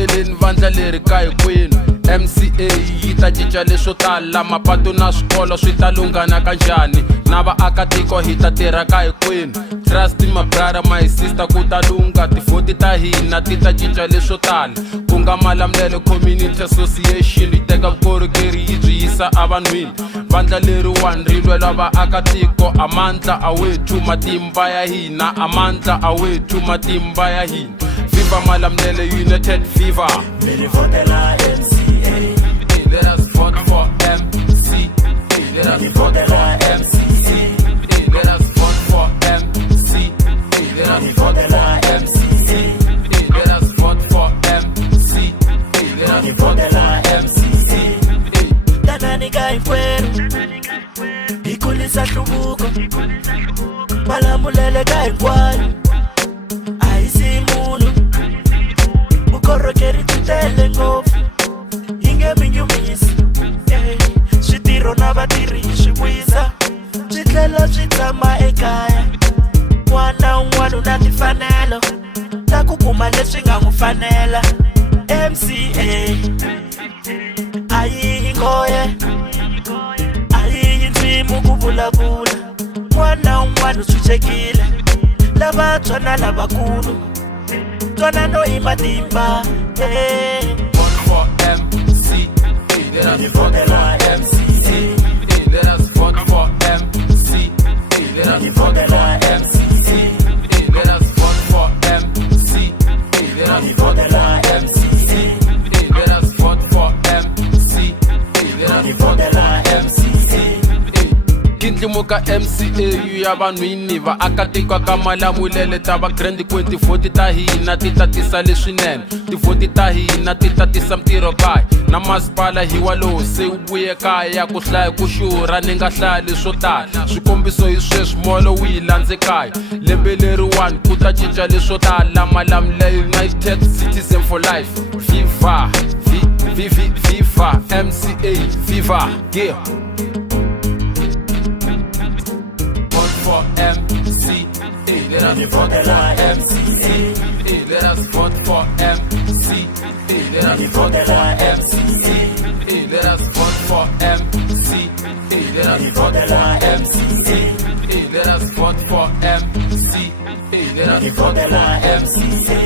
endleleni vandla leri ka hinkwenu. MCA yi ta cinca leswo tala, mapatu na swikolo swi ta lunghana kanjhani, na vaakatiko hi ta tirha ka hinkwenu. Trust my brother my sister ku ta lunga, tivhoti ta hina ti ta cinca leswo tala. Ku nga Malamulele Community Association yi teka vukorhokeri yi byi yisa evanhwini. Vandla leriwani ri lwela vaakatiko, amandla awethu matimba ya hina, amandla awethu matimba ya hina. Viva Malamulele United Viva. Votela MCA. Let us vote for MCA. Let us vote for MCA. Let us vote for MCA. Let us vote for MCA. Let us vote for MCA. Let us vote for MCA. Tanani ka hinkwenu hi kulisa nhluvuko, Malamulele ka hinkwayo a hi si munhu, vukorhokeri byi tele ngopfu hi nge mi nyumisi. Switirho na vatirhi hi swi wisa, byi tlhela byi tshama ekaya. N'wana un'wana u na timfanelo ta ku kuma leswi nga n'wi fanela. MCA a yi ngoye, a yi ndzimi ku vulavula, n'wana un'wana u tshunxekile, lavantshwa na lavakulu, ntwanano i matimba. Vote for MCA. Let us vote for MCA. Let us vote for MCA. Let us vote for MCA. Let us vote for MCA. Let us vote for MCA. Let us vote for MCA. Let us vote for MCA. Kindlimuka MCA ya vanhwini, vaakatiko ka Malamulele ta va grand queen. Tivhoti ta hina ti ta tisa leswinene, tivhoti ta hina ti ta tisa mintirho kaya, na masipala hi walowo se u vuye kaya. Ku hlaya ku xurha ni nga hlaya leswo tala, swikombiso hi sweswi molo wihi landze kaya. Lembe leriwani ku ta cinca leswo tala, Malamulele United Citizen for life. Viva, viva, MCA, viva, yeah. For MCA, let us vote for MCA. Let us vote for MCA. Let us vote for MCA. Let us vote for MCA. Let us vote for MCA. Let us vote for MCA. Let us vote for MCA.